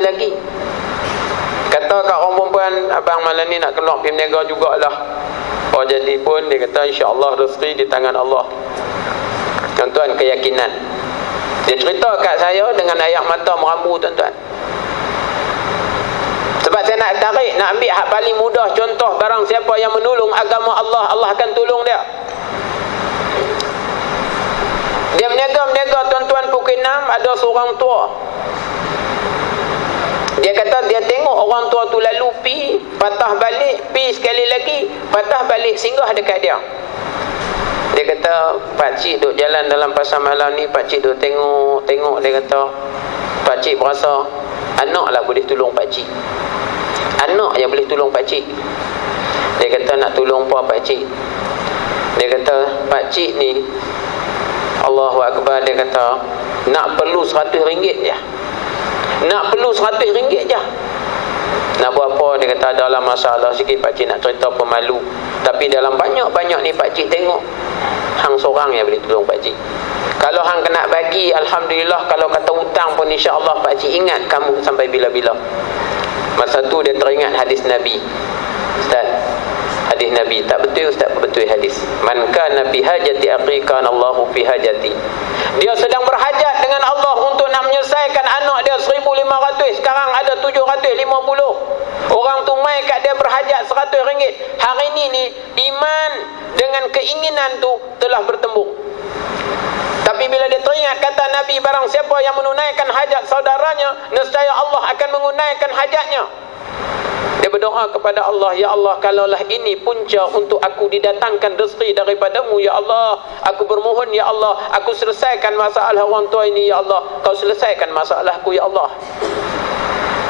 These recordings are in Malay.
laki-laki. Kata kat orang perempuan, abang malam ni nak keluar pergi berniaga jugalah. Oh jadi pun dia kata insya-Allah rezeki di tangan Allah. Tuan-tuan, keyakinan. Dia cerita kat saya dengan air mata merambu, tuan-tuan. Sebab saya nak tarik, nak ambil hak paling mudah. Contoh, barang siapa yang menolong agama Allah, Allah akan tolong dia. Dia berniaga, tuan-tuan, pukul 6 ada seorang tua. Dia kata dia tengok orang tua tu lalu pi, patah balik, pi sekali lagi, patah balik, singgah dekat dia. Dia kata, pakcik duk jalan dalam pasar malam ni, pakcik duk tengok, dia kata, pakcik berasa anak lah boleh tolong pakcik. Anak yang boleh tolong pakcik. Dia kata, nak tolong apa pakcik? Dia kata, pakcik ni, Allahu Akbar, dia kata, nak perlu RM100 je. Nak perlu RM100 je. Nak buat apa? Dia kata, adalah masalah sikit pakcik nak cerita pemalu. Tapi dalam banyak-banyak ni pakcik tengok, hang seorang yang boleh tolong pakcik. Kalau hang kena bagi, Alhamdulillah. Kalau kata hutang pun insya-Allah pakcik ingat kamu sampai bila-bila. Masa tu dia teringat hadis Nabi. Ustaz, hadis Nabi. Tak betul Ustaz, betul hadis. Man kana fi hajati aqiqana Allahu fi hajati. Dia sedang berhajat dengan Allah untuk nak menyelesaikan anak dia 1,500. Sekarang ada 750. Orang tu mai kat dia berhajat RM100. Hari ni iman dengan keinginan tu telah bertembung. Tapi bila dia teringat kata Nabi, barang siapa yang menunaikan hajat saudaranya, nescaya Allah akan menunaikan hajatnya. Dia berdoa kepada Allah, ya Allah, kalaulah ini punca untuk aku didatangkan rezeki daripadamu, ya Allah, aku bermohon, ya Allah, aku selesaikan masalah orang tua ini, ya Allah, kau selesaikan masalahku, ya Allah.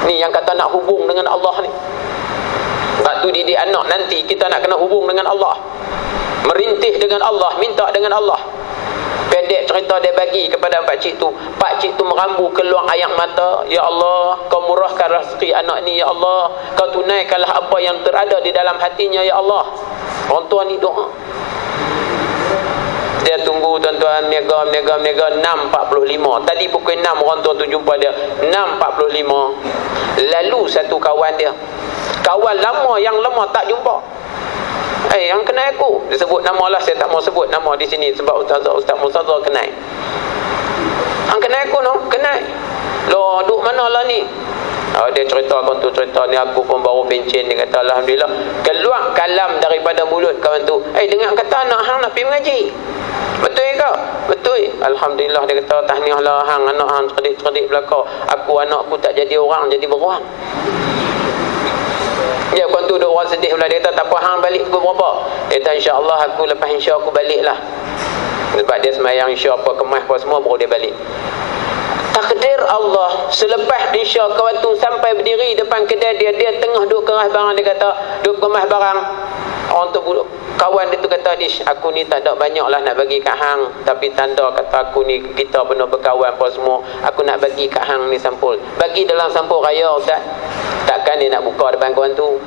Ni yang kata nak hubung dengan Allah ni. Sebab tu didik anak nanti kita nak kena hubung dengan Allah, merintih dengan Allah, minta dengan Allah. Pendek cerita dia bagi kepada pakcik tu. Pakcik tu merambu keluar air mata. Ya Allah, kau murahkan rezeki anak ni, ya Allah. Kau tunaikanlah apa yang terada di dalam hatinya, ya Allah. Orang tua ni doa. Dia tunggu, tuan-tuan, niaga 6.45. Tadi pukul 6 orang tua tu jumpa dia. 6.45. Lalu satu kawan dia, kawan lama yang lama tak jumpa. Yang kenal aku, dia sebut nama lah. Saya tak mau sebut nama di sini sebab Ustaz Mustazah kenal. Hang kenal aku no? Kenal. Loh, duk mana lah ni? Dia cerita, kawan tu cerita ni, aku pun baru pencen. Dia kata Alhamdulillah, keluar kalam daripada mulut kawan tu. Dengar kata anak hang nak pergi mengaji. Betul ke? Betul. Alhamdulillah, dia kata tahniah lah hang, anak hang cerdik-cerdik belaka. Anakku tak jadi orang, jadi beruang. Ya, kawan tu duk orang sedih pula. Dia kata tak apa, hang balik pukul berapa? Dia kata insya-Allah aku lepas insya aku balik lah. Sebab dia semayang insya apa kemas apa semua baru dia balik. Takdir Allah, selepas insya kawan tu sampai berdiri depan kedai dia, dia tengah duk kemas barang. Dia kata duk kemas barang. Orang tu kawan dia tu kata, "Ish, aku ni tak ada banyak lah nak bagi kat hang, tapi tanda kata aku ni kita pernah berkawan apa semua, aku nak bagi kat hang ni sampul." Bagi dalam sampul raya, Ustaz. Takkan dia nak buka depan kawan tu.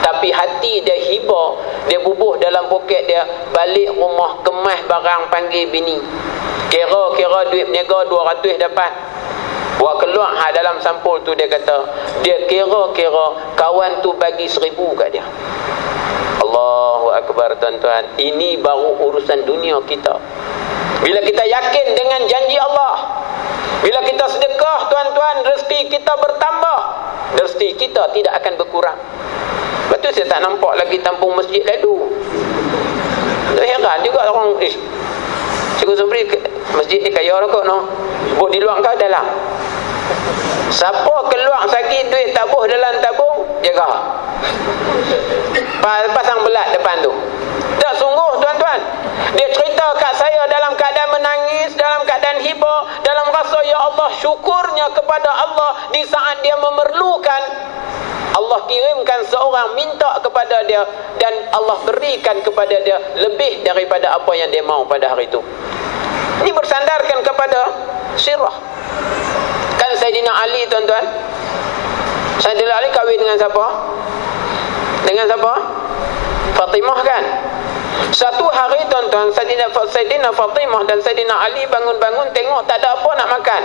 Tapi hati dia hibah, dia bubuh dalam poket dia, balik rumah kemas barang, panggil bini. Kira-kira duit berniaga 200 dapat. Buat keluar dalam sampul tu, dia kata dia kira-kira kawan tu bagi 1,000 kat dia. Allahu Akbar, tuan-tuan. Ini baru urusan dunia kita. Bila kita yakin dengan janji Allah, bila kita sedekah, tuan-tuan, rezeki kita bertambah, rezeki kita tidak akan berkurang. Betul, saya tak nampak lagi tampung masjid lalu. Heran juga orang, Cikgu Sobri, masjid ni kaya lah kot, no? Buat di luar ke dalam? Siapa keluar sakit duit tabuh dalam tabung, jaga. Pasang belat depan tu. Tak, sungguh, tuan-tuan. Dia cerita kat saya dalam keadaan menangis, dalam keadaan hibah, dalam rasa ya Allah, syukurnya kepada Allah di saat dia memerlukan. Allah kirimkan seorang minta kepada dia dan Allah berikan kepada dia lebih daripada apa yang dia mahu pada hari itu. Ini bersandarkan kepada sirah. Kan Sayyidina Ali, tuan-tuan. Sayyidina Ali kahwin dengan siapa? Dengan siapa? Fatimah, kan? Satu hari, tuan-tuan, Sayyidina Fatimah dan Sayyidina Ali bangun-bangun tengok tak ada apa nak makan.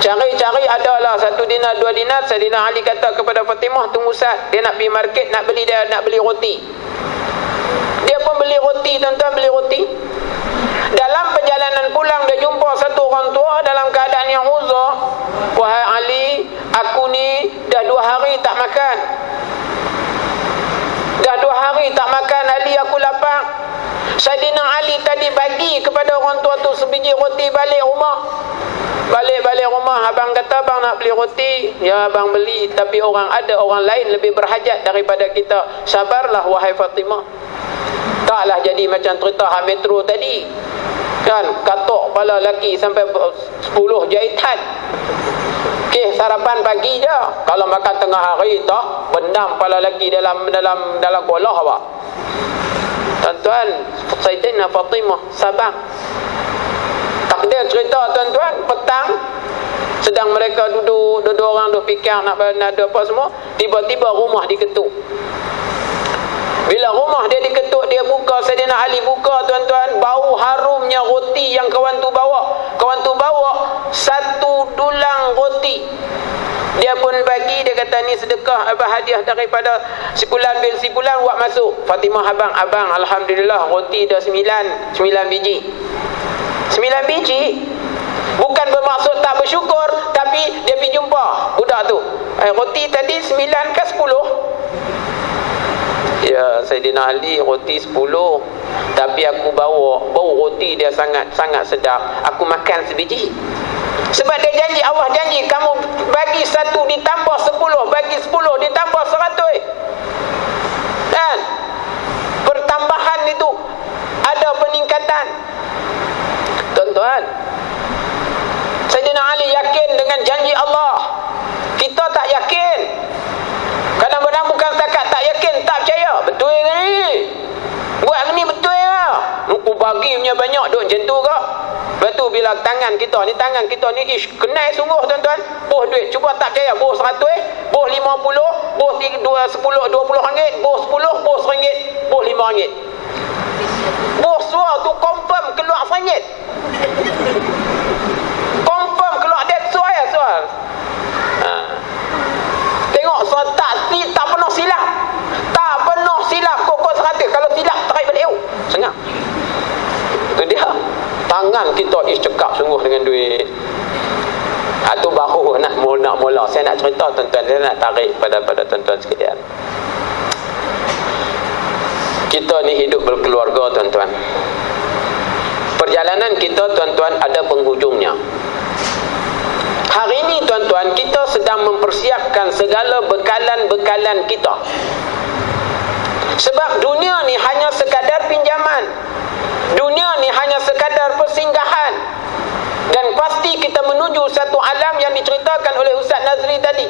Cari-cari adalah 1 dinar 2 dinar. Saidina Ali kata kepada Fatimah, tunggu sat, dia nak pergi market, nak beli roti. Dia pun beli roti, tuan-tuan, beli roti. Dalam perjalanan pulang dia jumpa satu orang tua dalam keadaan yang uzur. Wahai Ali, aku ni dah 2 hari tak makan. Dah 2 hari tak makan Ali, aku lapar. Saidina Ali tadi bagi kepada orang tua tu sebiji roti balik rumah. Balik rumah, abang kata abang nak beli roti. Ya abang beli, tapi ada orang lain lebih berhajat daripada kita. Sabarlah wahai Fatimah. Taklah jadi macam cerita Metro tadi. Kan, katok kepala lelaki sampai 10 jahitan. Okey, sarapan pagi je. Kalau makan tengah hari tak, bendam kepala lelaki dalam kolah apa. Tuan-tuan, Saidina Fatimah sabar. Takdir cerita tuan-tuan, petang sedang mereka duduk orang duk fikir nak ada apa semua, tiba-tiba rumah diketuk. Bila rumah dia diketuk, dia buka, Saidina Ali buka tuan-tuan, bau harumnya roti yang kawan tu bawa. Kawan tu bawa 1 dulang roti. Dia pun bagi, dia kata ni sedekah hadiah daripada sipulan bin sipulan, buat masuk. Fatimah, abang alhamdulillah roti dah 9 biji. 9 biji. Bukan bermaksud tak bersyukur, tapi dia pergi jumpa budak tu. Roti tadi 9 ke 10? Ya, Saidina Ali, roti 10. Tapi aku bawa, bau roti dia sangat sedap. Aku makan sebiji. Sebab dia janji, Allah janji, kamu bagi 1 ditambah 10, bagi 10 ditambah 100. Dan pertambahan itu ada peningkatan. Tuan-tuan, Saidina Ali yakin dengan janji Allah. Kita tak yakin. Kadang-kadang bukan setakat tak yakin, tak percaya. Betul ke ni? Buat ni betul ke? Aku bagi punya banyak duk macam tu ke? Lepas tu bila tangan kita ni kenal sungguh tuan-tuan. Boh duit, cuba tak percaya. Boh 100, boh 50, boh 10, 20 ringgit, boh 10, boh RM1, boh RM5. Boh suar tu confirm keluar RM1. Confirm keluar, that's soal. Tengok tak pernah silap. Tak pernah silap kokok 100. Kalau silap tarik balik sengah. Itu dia. Tangan kita cekap sungguh dengan duit. Itu baru nak mula. Saya nak cerita tuan-tuan, saya nak tarik pada tuan-tuan sekalian. Kita ni hidup berkeluarga tuan-tuan. Perjalanan kita tuan-tuan ada penghujungnya. Hari ini tuan-tuan, kita sedang mempersiapkan segala bekalan-bekalan kita. Sebab dunia ni hanya sekadar pinjaman. Dunia ni hanya sekadar persinggahan. Dan pasti kita menuju satu alam yang diceritakan oleh Ustaz Nazri tadi.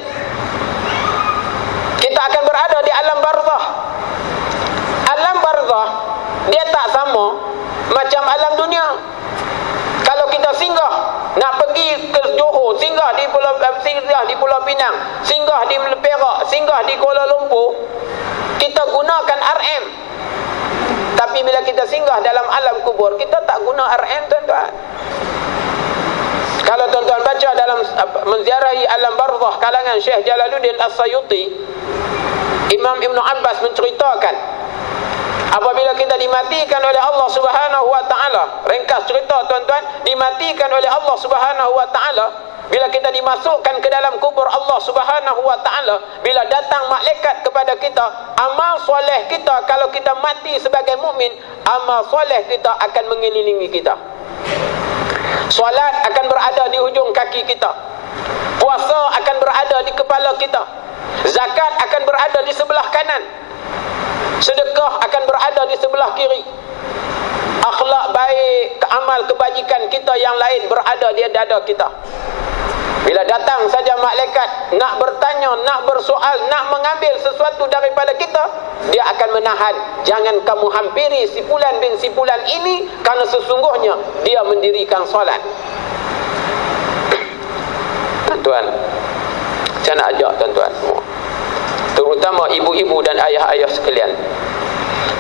Kita akan berada di alam barzah. Alam barzah, dia tak sama macam alam dunia. Kalau kita singgah, nak pergi ke Johor, singgah di Pulau Pinang, singgah di Perak, singgah di Kuala Lumpur, kita gunakan RM. Tapi bila kita singgah dalam alam kubur, kita tak guna RM tuan-tuan. Kalau tuan-tuan baca dalam menziarahi alam barzah kalangan Syekh Jalaluddin As-Sayuti, Imam Ibn Abbas menceritakan, apabila kita dimatikan oleh Allah Subhanahu wa taala, ringkas cerita tuan-tuan, dimatikan oleh Allah Subhanahu wa taala, bila kita dimasukkan ke dalam kubur Allah Subhanahu wa taala, bila datang malaikat kepada kita, amal soleh kita kalau kita mati sebagai mukmin, amal soleh kita akan mengelilingi kita. Solat akan berada di hujung kaki kita. Puasa akan berada di kepala kita. Zakat akan berada di sebelah kanan. Sedekah akan berada di sebelah kiri. Akhlak baik, amal kebajikan kita yang lain berada di dada kita. Bila datang saja malaikat nak bertanya, nak bersoal, nak mengambil sesuatu daripada kita, dia akan menahan. Jangan kamu hampiri sipulan bin sipulan ini, kerana sesungguhnya dia mendirikan solat. Tuan-tuan, saya nak ajak tuan-tuan semua, terutama ibu-ibu dan ayah-ayah sekalian,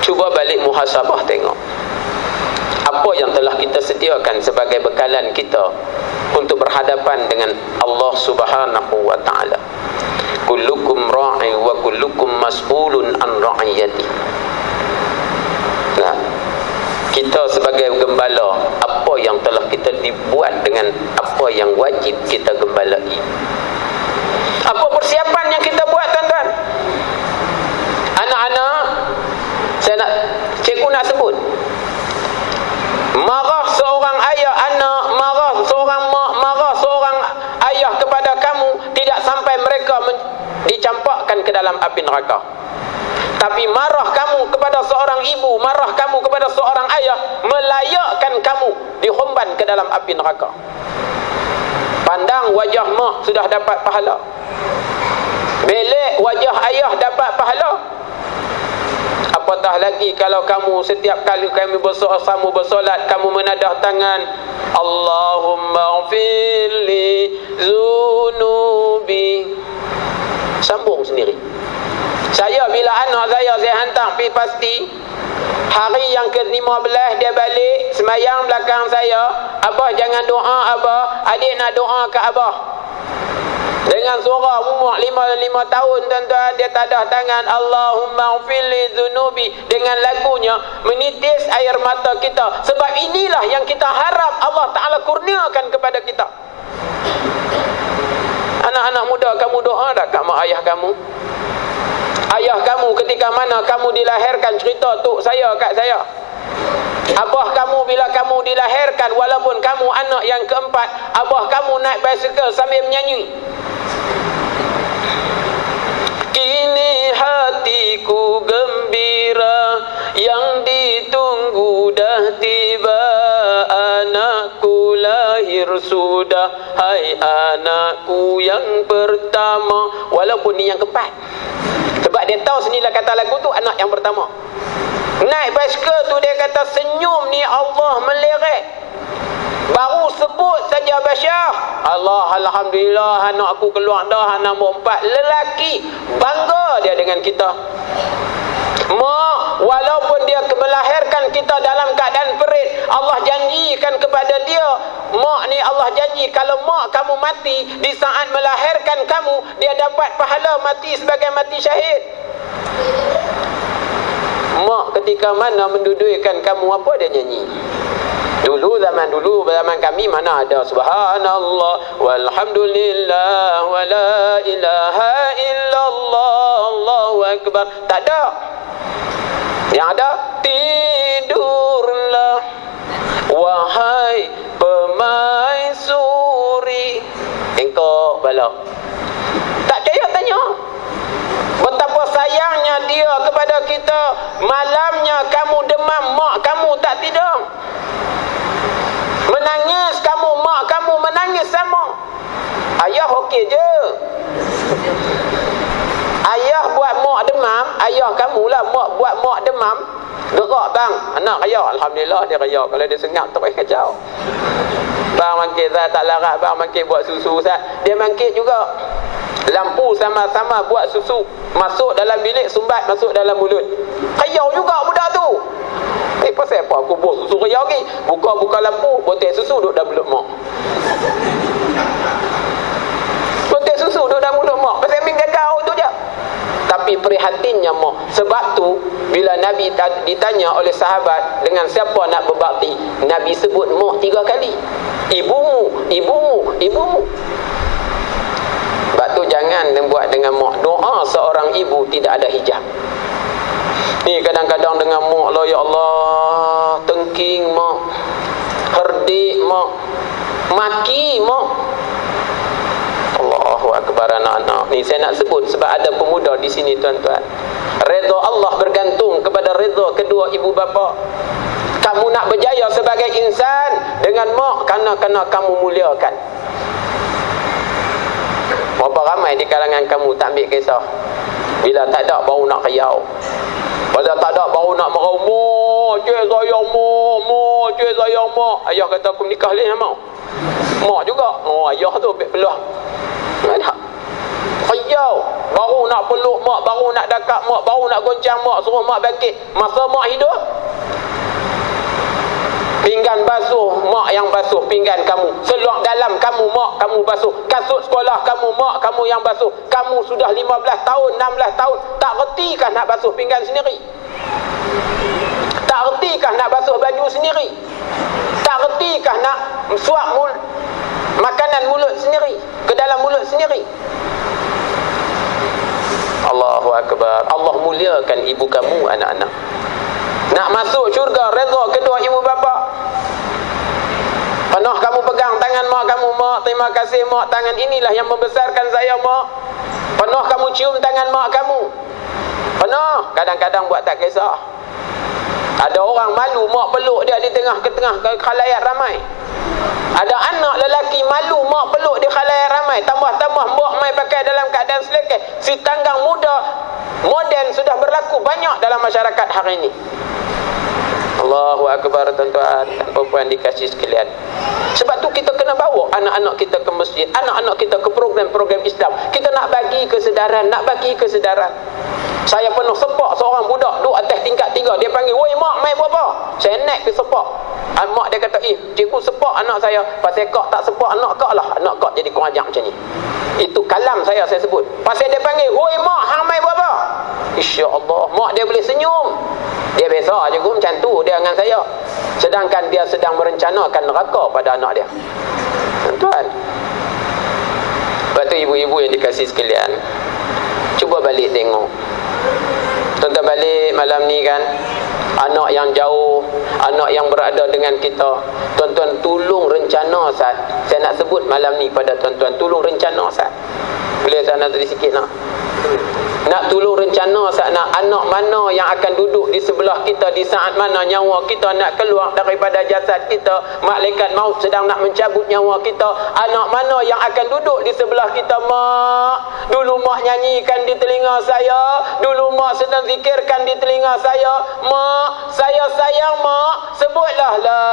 cuba balik muhasabah, tengok apa yang telah kita sediakan sebagai bekalan kita untuk berhadapan dengan Allah Subhanahu wa taala. Kullukum ra'i wa kullukum mas'ulun an ra'iyati. Nah, kita sebagai gembala, apa yang telah kita dibuat dengan apa yang wajib kita gembalai. Apa persiapan yang kita buat, tuan-tuan? Anak-anak, cikgu nak sebut, marah seorang ayah anak, marah seorang mak, marah seorang ayah kepada kamu, tidak sampai mereka dicampakkan ke dalam api neraka. Tapi marah kamu kepada seorang ibu, marah kamu kepada seorang ayah, melayakkan kamu dihumban ke dalam api neraka. Pandang wajah mak sudah dapat pahala, belek wajah ayah dapat pahala. Apatah lagi kalau kamu setiap kali kami bersama bersolat, kamu menadah tangan, Allahumma ghfirli zunubi. Sambung sendiri. Saya bila anak saya hantar pergi pasti, hari yang ke-15 dia balik semayang belakang saya, abah jangan doa abah, adik nak doa ke abah. Dengan suara umur 5 tahun, tuan-tuan, dia tadah tangan, Allahumma ghfirli dzunubi, dengan lagunya menitis air mata kita. Sebab inilah yang kita harap Allah Ta'ala kurniakan kepada kita. Anak-anak muda, kamu doa tak kat mak ayah kamu? Ayah kamu ketika mana kamu dilahirkan, cerita tok saya kat saya. Abah kamu bila kamu dilahirkan, walaupun kamu anak yang keempat, abah kamu naik basikal sambil menyanyi, kini hatiku gembira, yang ditunggu dah tiba, anakku lahir sudah, hai anakku yang pertama. Walaupun ni yang keempat, sebab dia tahu sendirilah kata lagu tu anak yang pertama. Naik basikal tu dia kata senyum ni Allah meleret. Baru sebut saja Bashar, Allah, alhamdulillah anak aku keluar dah, anak nombor 4 lelaki. Bangga dia dengan kita. Mak, walaupun dia melahirkan kita dalam keadaan perit, Allah janjikan kepada dia, mak ni Allah janji kalau mak kamu mati di saat melahirkan kamu, dia dapat pahala mati sebagai mati syahid. Mak ketika mana menduduikan kamu, apa dia nyanyi? Dulu zaman kami mana ada subhanallah walhamdulillah wa la ilaha illallah Allahu akbar. Tak ada. Yang ada, tidurlah wahai pemaisuri, engkau bala. Tak percaya tanya betapa sayangnya dia kepada kita. Malamnya kamu demam, mak kamu tak tidur. Menangis kamu, mak kamu menangis sama. Ayah okey je. Ayah buat mak demam, ayah kamulah buat mak demam. Gerak bang, anak ayah, alhamdulillah dia raya. Kalau dia senyap tak payah kacau. Bang mangkit saya tak larat, bang mangkit buat susu saya. Dia mangkit juga. Lampu sama-sama buat susu, masuk dalam bilik, sumbat masuk dalam mulut. Kayau juga budak tu. Pasal apa aku buat susu kayau lagi? Buka lampu, botek susu duduk dalam mulut mak. Botek susu duduk dalam mulut mak. Pasal min gagau tu je. Tapi prihatinnya mak. Sebab tu bila Nabi ditanya oleh sahabat dengan siapa nak berbakti, Nabi sebut mak 3 kali. Ibumu, ibumu, ibumu. Sebab tu jangan buat dengan mak. Doa seorang ibu tidak ada hijab. Ni kadang-kadang dengan mak lah, ya Allah, tengking mak, herdik mak, maki mak. Allahu akbar anak-anak. Ni saya nak sebut sebab ada pemuda di sini, tuan-tuan. Redha Allah bergantung kepada redha kedua ibu bapa. Kamu nak berjaya sebagai insan dengan mak kerana kamu muliakan. Berapa ramai di kalangan kamu tak ambil kisah, bila tak ada baru nak kayau, bila tak ada baru nak merau, mak cik sayang mak, cik sayang mak. Ayah kata aku nikah lain mak. Mak juga, oh ayah tu ambil peluang. Tak kayau, baru nak peluk mak, baru nak dekat mak, baru nak goncang mak, suruh mak bangkit. Masa mak hidup, Pinggan basuh, mak yang basuh pinggan kamu. Seluar dalam kamu, mak kamu basuh. Kasut sekolah kamu, mak kamu yang basuh. Kamu sudah 15 tahun, 16 tahun, tak retikah nak basuh pinggan sendiri? Tak retikah nak basuh baju sendiri? Tak retikah nak suap makanan mulut sendiri ke dalam mulut sendiri? Allahu Akbar. Allah muliakan ibu kamu, anak-anak. Nak masuk syurga, redha kedua ibu bapa. Pernah kamu pegang tangan mak kamu, mak terima kasih mak, tangan inilah yang membesarkan saya mak. Pernah kamu cium tangan mak kamu? Pernah? Kadang-kadang buat tak kisah. Ada orang malu mak peluk dia di tengah khalayak ramai. Ada anak lelaki malu mak peluk di khalayak ramai. Tambah-tambah mak mai pakai dalam keadaan selekeh. Si tanggang muda moden sudah berlaku banyak dalam masyarakat hari ini. Allahu Akbar, tuan-tuan dan puan dikasih sekalian. Sebab tu kita kena bawa anak-anak kita ke masjid, anak-anak kita ke program-program Islam. Kita nak bagi kesedaran, Saya pernah sepak seorang budak duduk atas tingkat 3. Dia panggil, "Woi mak, mai buat apa?" Saya naik pergi sepak. Mak dia kata, "Cikgu sepak anak saya." Pasal kak tak sepak anak kak lah. Anak kak jadi kurang ajar macam ni. Itu kalam saya sebut. Pasal dia panggil, "Woi mak, hang mai buat apa?" Insya-Allah, mak dia boleh senyum. Dia biasa je macam tu dia dengan saya. Sedangkan dia sedang merencanakan neraka pada anak dia. Tuan-tuan. Lepas tu ibu-ibu yang dikasih sekalian, cuba balik tengok. Tuan-tuan balik malam ni kan, anak yang jauh, anak yang berada dengan kita, tuan-tuan tolong rencana Ustaz. Saya nak sebut malam ni pada tuan-tuan, tolong rencana Ustaz. Boleh saya nak tadi sikit nak? Nak tolong rencana Ustaz, nak anak mana yang akan duduk di sebelah kita di saat mana nyawa kita nak keluar daripada jasad kita, malaikat maut sedang nak mencabut nyawa kita. Anak mana yang akan duduk di sebelah kita? Mak, dulu mak nyanyikan di telinga saya, dulu mak sedang zikirkan di telinga saya. Mak, saya sayang mak, sebutlah la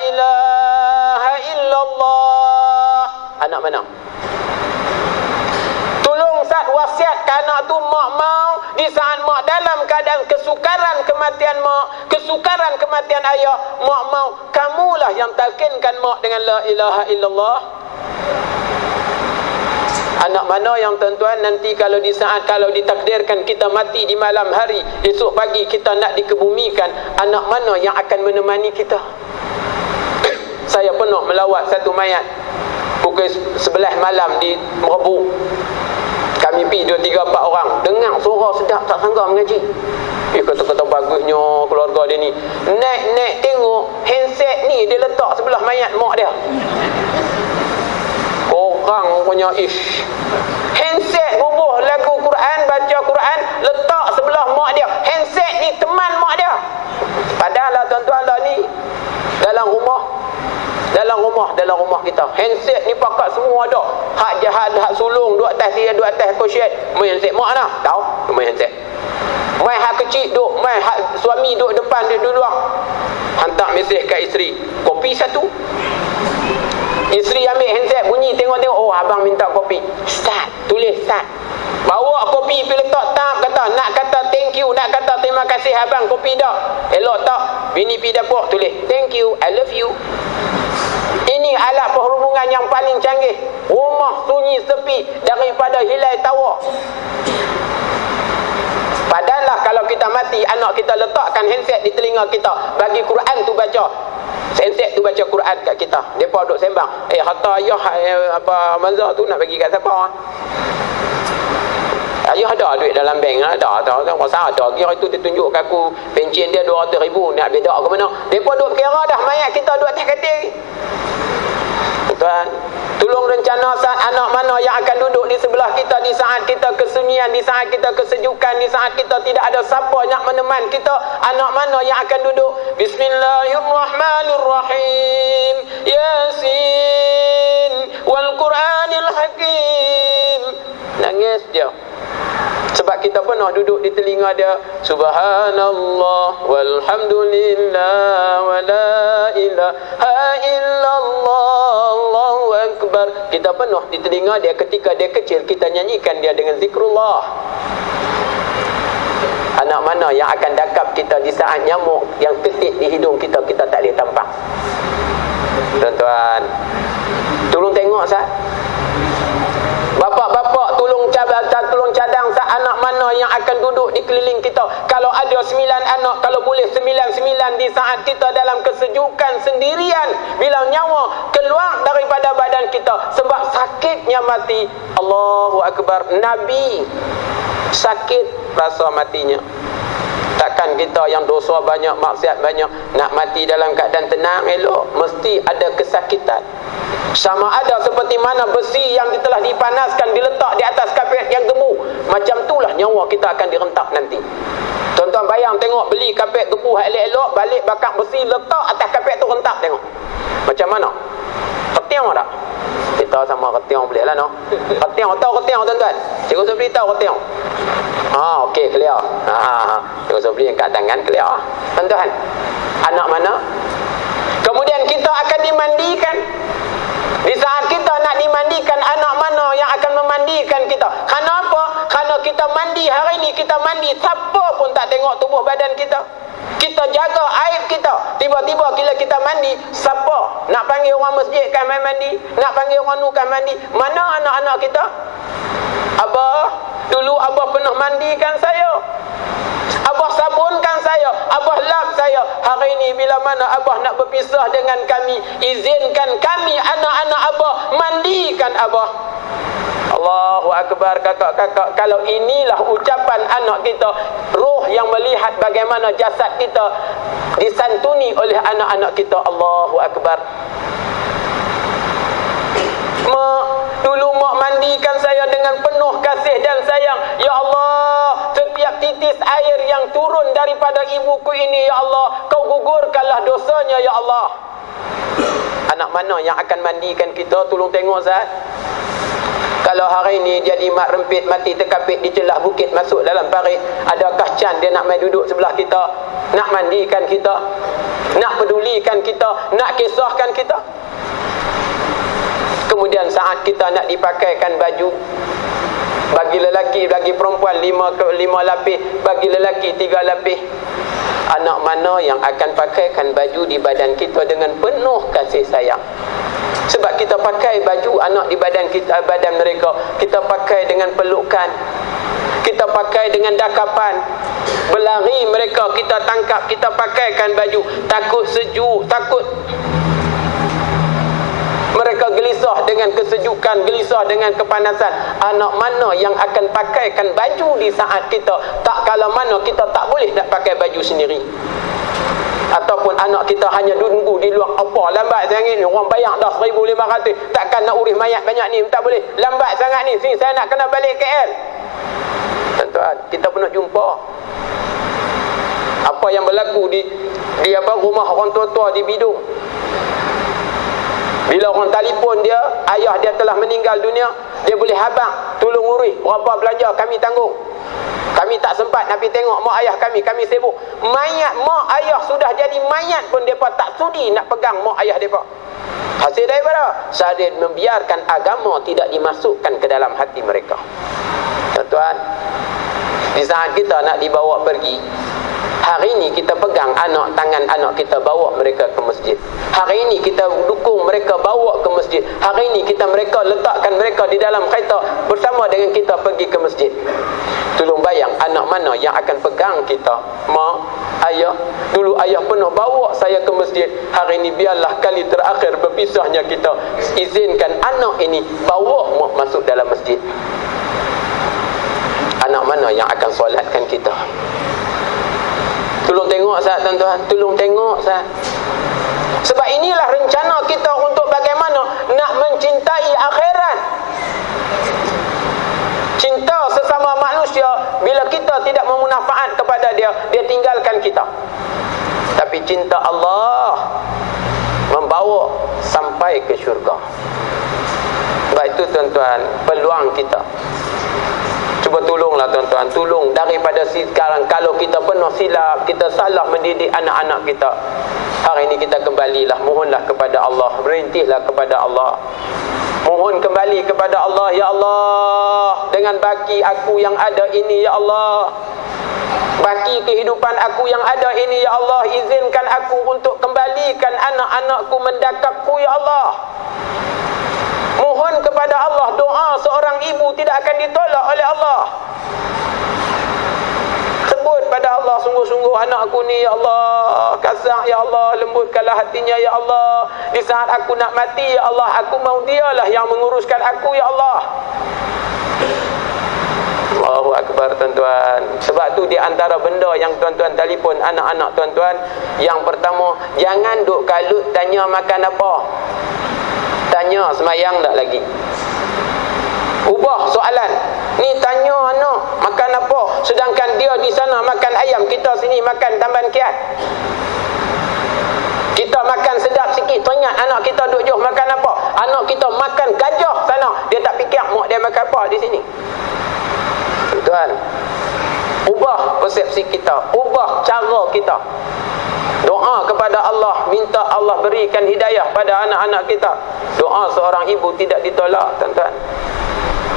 ilaha illallah. Anak mana? Tolong Ustaz wasiatkan anak tu mak mau di saat mak dalam keadaan kesukaran kematian mak, kesukaran kematian ayah, mak mau kamulah yang talkinkan mak dengan la ilaha illallah. Anak mana yang tuan-tuan nanti kalau di saat kalau ditakdirkan kita mati di malam hari, esok pagi kita nak dikebumikan, anak mana yang akan menemani kita? Saya pernah melawat satu mayat pukul 11 malam di Merebu. Kami pergi 2, 3, 4 orang. Dengar suara sedap tak sangka mengaji. Kata-kata bagusnya keluarga dia ni. Naik tengok handset ni dia letak sebelah mayat mak dia. Orang punya handset bubuh lagu Quran, baca Quran, letak sebelah mak dia. Handset ni teman mak dia. Padahal lah tuan-tuan lah ni dalam rumah kita. Handset ni pakat semua ada. Hak jahat, hak sulung, duk atas dia, duk atas koshet. Main handset mak lah. Tahu? Main handset. Main hak kecil duk, main hak suami duk depan dia dulu. Hantar mesej kat isteri. Kopi satu. Isteri ambil handset, bunyi tengok-tengok. Oh, abang minta kopi. Start, tulis start. Bawa kopi pergi letak tap, kata nak kata thank you, nak kata terima kasih abang kopi dah. Elok tak? Bini pergi dapur tulis thank you, I love you. Ini alat perhubungan yang paling canggih. Rumah sunyi sepi daripada hilai tawa. Padahal kalau kita mati, anak kita letakkan handset di telinga kita, bagi Quran tu baca. Handset tu baca Quran kat kita. Depa duk sembang. Harta ayah apa manzar tu nak bagi kat siapa? Ayah ada duit dalam bank, ada. Rasa ada. Kira itu dia tunjuk kat aku pencen dia 200,000 nak beda ke mana. Depa duk kira dah mayat kita duk atas katil. Tuan, tolong rencana saat anak mana yang akan duduk di sebelah kita di saat kita kesunyian, di saat kita kesejukan, di saat kita tidak ada siapa nak meneman kita. Anak mana yang akan duduk? Bismillahirrahmanirrahim. Yasin wal Quranil Hakim. Nangis dia. Sebab kita pernah duduk di telinga dia. Subhanallah walhamdulillah wa la ilaha illallah Allahu akbar. Kita pernah di telinga dia ketika dia kecil, kita nyanyikan dia dengan zikrullah. Anak mana yang akan dakap kita di saat nyamuk yang ketik di hidung kita, kita tak boleh tampak. Tuan-tuan, tolong tengok sah. Bapak-bapak tolong cadang sah anak mana yang akan duduk di keliling kita. Kalau ada 9 anak, kalau boleh 9 di saat kita dalam kesejukan sendirian, bila nyawa keluar daripada badan kita sebab sakitnya mati. Allahu Akbar. Nabi sakit rasa matinya. Takkan kita yang dosa banyak, maksiat banyak, nak mati dalam keadaan tenang elok, mesti ada kesakitan. Sama ada seperti mana besi yang telah dipanaskan diletak di atas kapet yang gebu, macam itulah nyawa kita akan direntak nanti. Tuan-tuan bayang tengok, beli kapet gebu elok-elok, balik bakar besi letak atas kapet tu, rentak tengok macam mana. Ketiang tak? Kita sama ketiang boleh lah no. Ketiang, tahu ketiang tuan-tuan? Cikgu Sobri tahu ketiang? Okey, clear. Cikgu Sobri yang kat tangan clear. Tuan-tuan, anak mana? Kemudian kita akan dimandikan. Di saat kita nak dimandikan, anak mana yang akan memandikan kita? Kenapa? Kerana kita mandi hari ni, kita mandi, siapa pun tak tengok tubuh badan kita. Kita jaga aib kita. Tiba-tiba bila kita mandi, siapa nak panggil orang masjid kan main mandi? Nak panggil orang nu kan mandi? Mana anak-anak kita? Abah, dulu abah pernah mandikan saya. Abah sabunkan saya, abah lap saya. Hari ini bila mana abah nak berpisah dengan kami, izinkan kami anak-anak abah mandikan abah. Allahu Akbar. Kakak-kakak, kalau inilah ucapan anak kita, roh yang melihat bagaimana jasad kita disantuni oleh anak-anak kita. Allahu Akbar. Mak, dulu mak mandikan saya dengan penuh kasih dan sayang. Ya Allah, setiap titis air yang turun daripada ibuku ini, ya Allah, kau gugurkanlah dosanya, ya Allah. Anak mana yang akan mandikan kita? Tolong tengok Zat. Kalau hari ini jadi mak rempit, mati terkapit di celah bukit, masuk dalam parit, adakah Chan dia nak main duduk sebelah kita, nak mandikan kita, nak pedulikan kita, nak kisahkan kita? Kemudian saat kita nak dipakaikan baju, bagi lelaki, bagi perempuan 5 lapis, bagi lelaki 3 lapis. Anak mana yang akan pakaikan baju di badan kita dengan penuh kasih sayang? Sebab kita pakai baju anak di badan kita, badan mereka, kita pakai dengan pelukan, kita pakai dengan dakapan. Berlari mereka, kita tangkap, kita pakaikan baju. Takut sejuk, takut mereka gelisah dengan kesejukan, gelisah dengan kepanasan. Anak mana yang akan pakaikan baju di saat kita tak kala mana kita tak boleh nak pakai baju sendiri? Ataupun anak kita hanya tunggu di luar, apa lambat sangat ni, orang bayar dah 1,500, takkan nak urus mayat banyak ni, tak boleh, lambat sangat ni, sini saya nak kena balik KL. Tuan-tuan, kita pernah jumpa apa yang berlaku di rumah orang tua-tua di Bidung. Bila orang telefon dia, ayah dia telah meninggal dunia, dia boleh habang, tolong urus, berapa belanja kami tanggung. Kami tak sempat nak pergi tengok mak ayah kami sibuk. Mayat mak ayah sudah jadi mayat pun mereka tak sudi nak pegang mak ayah mereka. Hasil daripada Sadid membiarkan agama tidak dimasukkan ke dalam hati mereka. Tuan-tuan, di saat kita nak dibawa pergi, hari ini kita pegang tangan anak kita, bawa mereka ke masjid. Hari ini kita dukung mereka bawa ke masjid. Hari ini mereka letakkan mereka di dalam kereta bersama dengan kita pergi ke masjid. Tolong bayang, anak mana yang akan pegang kita? Mak, ayah. Dulu ayah pernah bawa saya ke masjid. Hari ini biarlah kali terakhir berpisahnya kita. Izinkan anak ini bawa mak masuk dalam masjid. Anak mana yang akan solatkan kita? Tolong tengok saat tuan-tuan, tolong tengok saat. Sebab inilah rencana kita untuk bagaimana nak mencintai akhirat. Cinta sesama manusia, bila kita tidak memanfaat kepada dia, dia tinggalkan kita. Tapi cinta Allah membawa sampai ke syurga. Sebab itu tuan-tuan, peluang kita. Cuba tolonglah tuan-tuan, tolong daripada sekarang. Kalau kita penuh silap, kita salah mendidik anak-anak kita, hari ini kita kembalilah, mohonlah kepada Allah, berintihlah kepada Allah, mohon kembali kepada Allah. Ya Allah, dengan baki aku yang ada ini, ya Allah, baki kehidupan aku yang ada ini ya Allah, izinkan aku untuk kembalikan anak-anakku mendakapku ya Allah. Mohon kepada Allah, doa seorang ibu tidak akan ditolak oleh Allah. Sebut pada Allah, sungguh-sungguh anakku ni ya Allah kasar ya Allah, lembutkanlah hatinya ya Allah. Di saat aku nak mati ya Allah, aku mau dialah yang menguruskan aku ya Allah. Allahu Akbar tuan-tuan. Sebab tu di antara benda yang tuan-tuan telefon anak-anak tuan-tuan, yang pertama, jangan duk kalut tanya makan apa. Tanya semayang tak lagi. Ubah soalan. Ni tanya anak makan apa, sedangkan dia di sana makan ayam, kita sini makan tamban kiat. Kita makan sedap sikit, teringat anak kita duk jauh makan apa. Anak kita makan gajah sana, dia tak fikir mak dia makan apa di sini. Tuan, ubah persepsi kita, ubah cara kita. Doa kepada Allah, minta Allah berikan hidayah pada anak-anak kita. Doa seorang ibu tidak ditolak tuan-tuan.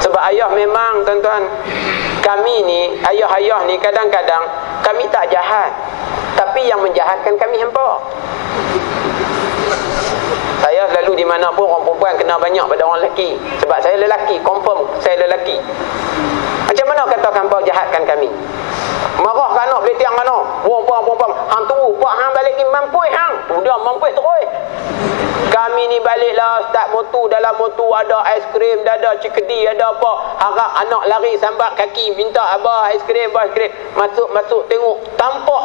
Sebab ayah memang tuan-tuan, kami ni, ayah-ayah ni kadang-kadang kami tak jahat, tapi yang menjahatkan kami hampa. Saya selalu di mana pun orang perempuan kena banyak pada orang lelaki. Sebab saya lelaki, confirm saya lelaki. Macam mana kata hampa jahatkan kami? Marah kan anak boleh tiang mana? Perempuan-perempuan, hang tunggu buat hang balik ni mampus hang. Udah mampus terus. Kami ni baliklah start motor, dalam motor ada aiskrim, ada cikedi, ada apa. Harap anak lari sambat kaki minta abah aiskrim, abah aiskrim. Masuk tengok,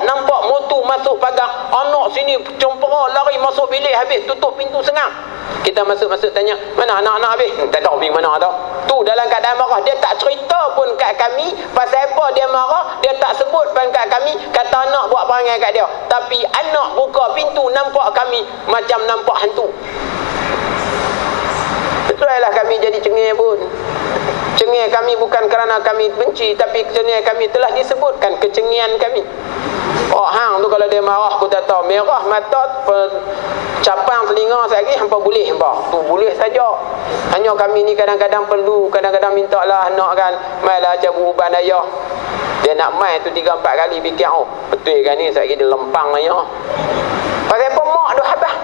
nampak motor masuk pagar. Anak sini cempera lari masuk bilik, habis tutup pintu sengang. Kita masuk tanya, mana anak-anak habis? Tak tahu pergi mana tau. Tu dalam keadaan marah, dia tak cerita pun kat kami pasal apa dia marah, dia tak sebut pun kat kami, kata anak buat perangai kat dia. Tapi anak buka pintu nampak kami macam nampak hantu. Betullah kami jadi cengih pun. Cengih kami bukan kerana kami benci, tapi cengih kami telah disebutkan kecengihan kami. Oh hang tu kalau dia marah aku tak tahu, merah mata, capang telinga lagi hampa boleh hampa. Tu boleh saja. Hanya kami ni kadang-kadang perlu, kadang-kadang minta lah anak kan, mailah cabu uban ayah. Dia nak main tu 3-4 kali fikir, oh betul kan ni saya dia lempang ayah. Pasal apa mak dah habis.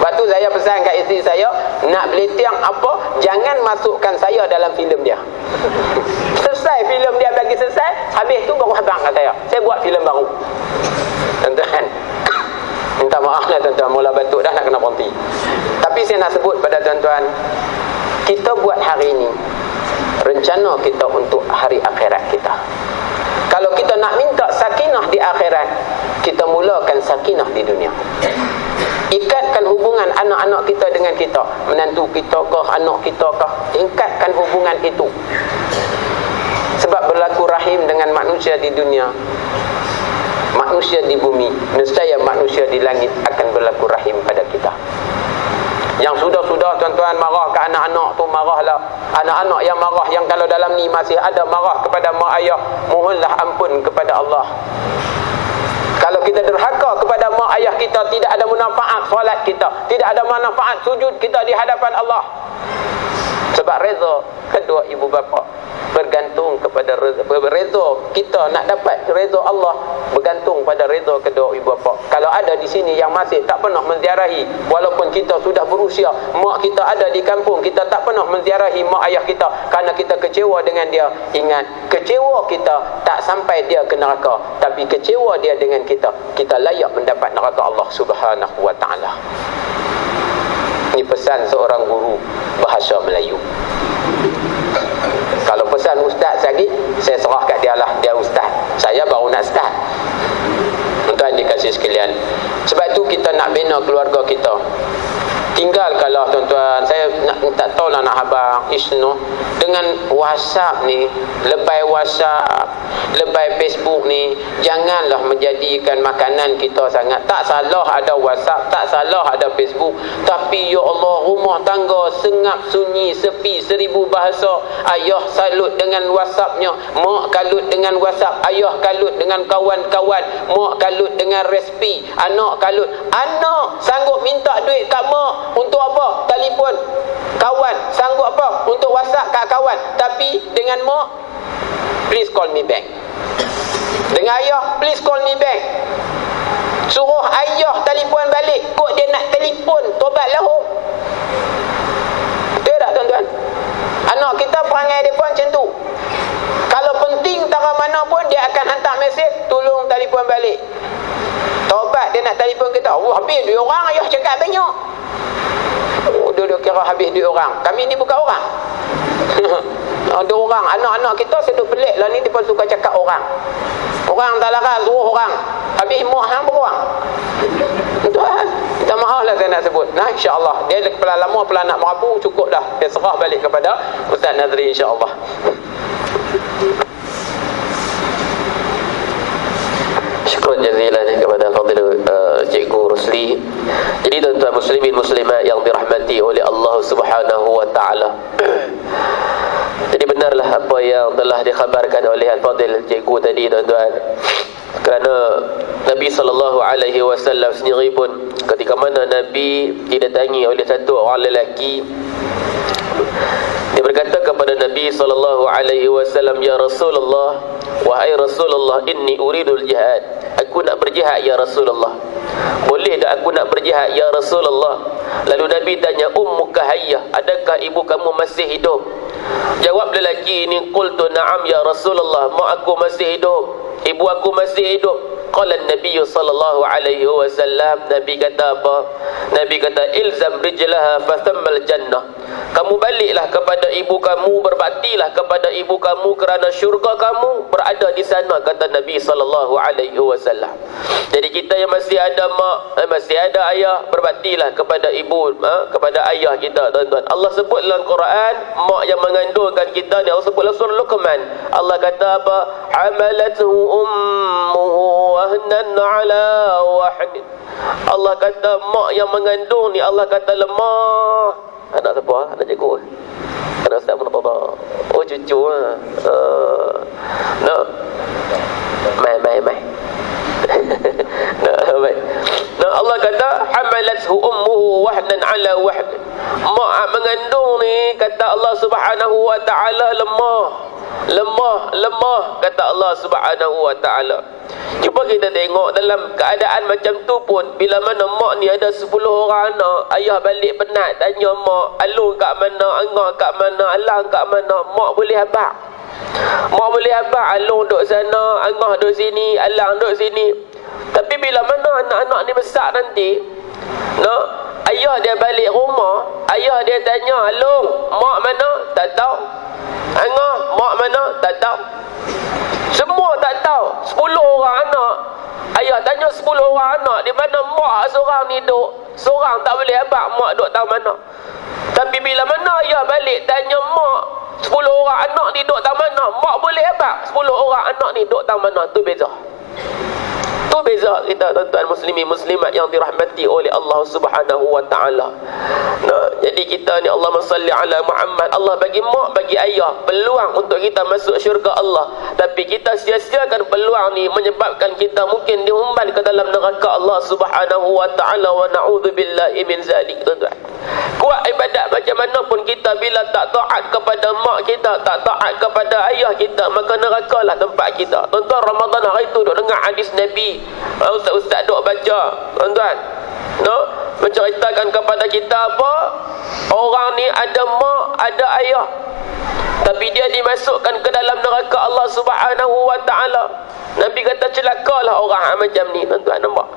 Lepas tu saya pesan kat isteri saya, nak belitiang apa, jangan masukkan saya dalam filem dia. Selesai filem dia bagi selesai, habis tu baru habang kat saya buat filem baru. Tuan-tuan, minta maaf lah tuan-tuan, mula batuk dah nak kena berhenti. Tapi saya nak sebut pada tuan-tuan, kita buat hari ini rencana kita untuk hari akhirat kita. Kalau kita nak minta sakinah di akhirat, kita mulakan sakinah di dunia. Ikatkan hubungan anak-anak kita dengan kita, menantu kita kah, anak kita kah, ikatkan hubungan itu. Sebab berlaku rahim dengan manusia di dunia, manusia di bumi, nescaya manusia di langit akan berlaku rahim pada kita. Yang sudah-sudah tuan-tuan marah ke anak-anak tu, marahlah. Anak-anak yang marah, yang kalau dalam ni masih ada marah kepada mak ayah, mohonlah ampun kepada Allah. Kalau kita derhaka kepada mak ayah kita, tidak ada manfaat solat kita, tidak ada manfaat sujud kita di hadapan Allah. Sebab reza kedua ibu bapa bergantung kepada reza kita, nak dapat reza Allah bergantung pada reza kedua ibu bapa. Kalau ada di sini yang masih tak pernah menziarahi, walaupun kita sudah berusia, mak kita ada di kampung, kita tak pernah menziarahi mak ayah kita kerana kita kecewa dengan dia. Ingat, kecewa kita tak sampai dia ke neraka, tapi kecewa dia dengan kita, kita layak mendapat neraka Allah Subhanahu wa taala. Ini pesan seorang guru bahasa Melayu. Kalau pesan ustaz lagi, saya serah kat dia lah, dia ustaz, saya baru nak start. Tuan dikasih sekalian, sebab tu kita nak bina keluarga kita. Tinggal kalau tuan-tuan, saya tak tahulah nak habang Isno dengan WhatsApp ni, lebay WhatsApp, lebay Facebook ni, janganlah menjadikan makanan kita sangat. Tak salah ada WhatsApp, tak salah ada Facebook, tapi ya Allah, rumah tangga sengap sunyi sepi 1000 bahasa. Ayah salut dengan WhatsAppnya, mak kalut dengan WhatsApp, ayah kalut dengan kawan-kawan, mak kalut dengan resipi, anak kalut. Anak sanggup minta duit kat mak untuk apa? Telefon kawan. Sanggup apa? Untuk WhatsApp kat kawan. Tapi dengan mak, please call me back. Dengan ayah, please call me back. Suruh ayah telefon balik. Kok dia nak telefon, tobat lahum. Betul tak tuan-tuan? Anak kita perangai dia pun macam tu. Kalau penting tara mana pun, dia akan hantar mesej, tolong telefon balik. Taubat dia nak telefon kita. Oh, habis duit orang, ayah cakap banyak. Oh, dia kira habis duit orang. Kami ni bukan orang. Ada orang, anak-anak kita seduk pelik lah ni, dia pun suka cakap orang. Orang tak larat, suruh orang. Habis mak hang berorang. Tuan, minta maaf lah saya nak sebut. Nah, insya-Allah dia kepala lama, kepala nak merapu, cukup dah. Dia serah balik kepada Ustaz Nazri insya-Allah. Syukur jazilan kepada Fadil Cikgu Rusli. Jadi tuan-tuan muslimin muslimat yang dirahmati oleh Allah Subhanahu wa taala. Jadi benarlah apa yang telah dikhabarkan oleh Al-Fadil Cikgu tadi tuan-tuan. Kerana Nabi SAW sendiri pun ketika mana Nabi didatangi oleh satu orang lelaki, dia berkata kepada Nabi SAW, "Ya Rasulullah, wahai Rasulullah, inni uridul jihad." Aku nak berjihad ya Rasulullah. Boleh tak aku nak berjihad ya Rasulullah? Lalu Nabi tanya, "Ummuka hayyah, adakah ibu kamu masih hidup?" Jawab lelaki ini, "Qultu na'am ya Rasulullah, mak aku masih hidup, ibu aku masih hidup." Qala Nabi sallallahu alaihi wasallam, Nabi kata apa? Nabi kata, "Ilzam rijlaha fathammal jannah." Kamu baliklah kepada ibu kamu, berbaktilah kepada ibu kamu kerana syurga kamu berada di sana, kata Nabi sallallahu alaihi wasallam. Jadi kita yang masih ada mak, masih ada ayah, berbaktilah kepada ibu, kepada ayah kita tuan-tuan. Allah sebut dalam Quran, mak yang mengandungkan kita ni, Allah sebut dalam surah Luqman. Allah kata apa? Hamalathu ummuhu wahnan ala wahn. Allah kata mak yang mengandung ni, Allah kata lemah. Anak siapa? Anak cikgu. Anak Ustaz Murtada. Oh, cucu lah. No. Mai. No, Allah kata hamalathu ummuhu wahnan ala wahn. Mak mengandung ni, kata Allah Subhanahu wa taala, lemah, kata Allah Subhanahu wa taala. Cuba kita tengok dalam keadaan macam tu pun, bila mana mak ni ada 10 orang anak, ayah balik penat tanya mak, alung kat mana, angah kat mana, alang kat mana, mak boleh habaq. Mak boleh habaq, alung duduk sana, angah duduk sini, alang duduk sini. Tapi bila mana anak-anak ni besar nanti, ayah dia balik rumah, ayah dia tanya, alung, mak mana? Tak tahu. Angah, mak mana? Tak tahu. Semua tak tahu. 10 orang anak, ayah tanya 10 orang anak, di mana mak seorang ni duduk, seorang tak boleh habaq, mak duduk tahu mana. Tapi bila mana ayah balik tanya mak, 10 orang anak ni duduk tahu mana, mak boleh habaq, 10 orang anak ni duduk tahu mana. Tu beza. Tu beza kita tuan-tuan muslimin muslimat yang dirahmati oleh Allah Subhanahu wa taala. Jadi kita ni, Allahumma salli ala Muhammad, Allah bagi mak, bagi ayah peluang untuk kita masuk syurga Allah. Tapi kita sia-siakan peluang ni, menyebabkan kita mungkin dihumban ke dalam neraka Allah Subhanahu wa taala, wa na'udzubillahi min zalik tuan-tuan. Kuat ibadat macam mana pun kita, bila tak taat kepada mak kita, tak taat kepada ayah kita, maka nerakalah tempat kita. Tuan-tuan, Ramadan hari tu duk dengar hadis Nabi, ustaz-ustaz duk baca tuan-tuan, menceritakan kepada kita apa? Orang ni ada mak, ada ayah, tapi dia dimasukkan ke dalam neraka Allah Subhanahu wa taala. Nabi kata celakalah orang macam ni tuan-tuan. Nampak?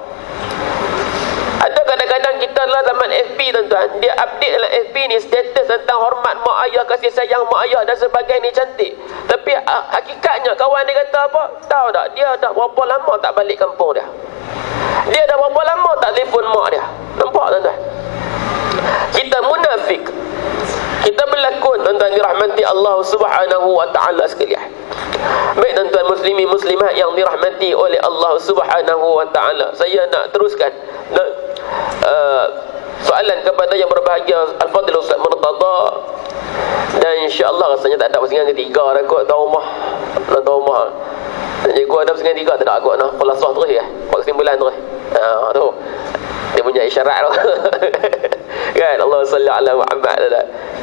Ada kadang-kadang kita dalam zaman FB tuan-tuan, dia update dalam FB ni status tentang hormat mak ayah, kasih sayang mak ayah dan sebagainya, cantik. Tapi hakikatnya kawan dia kata apa? Tahu tak? Dia dah berapa lama tak balik kampung dia. Dia dah berapa lama tak telefon mak dia. Nampak tuan-tuan? Kita munafik. Kita berlakon tuan-tuan dirahmati Allah Subhanahu wa taala sekalian. Baik tuan-tuan muslimin muslimat yang dirahmati oleh Allah Subhanahu wa taala, saya nak teruskan soalan kepada yang berbahagia Al-Fadil Ustaz Murtada, dan insya-Allah rasanya tak ada pusingan ketiga dah kot tahu rumah. Nak tahu rumah. Jadi gua ada pusingan ketiga tak ada kot nah. Khulasah terus ya. Kesimpulan terus. Tu. Dia punya isyarat tu. Kan, Allah salli ala Muhammad.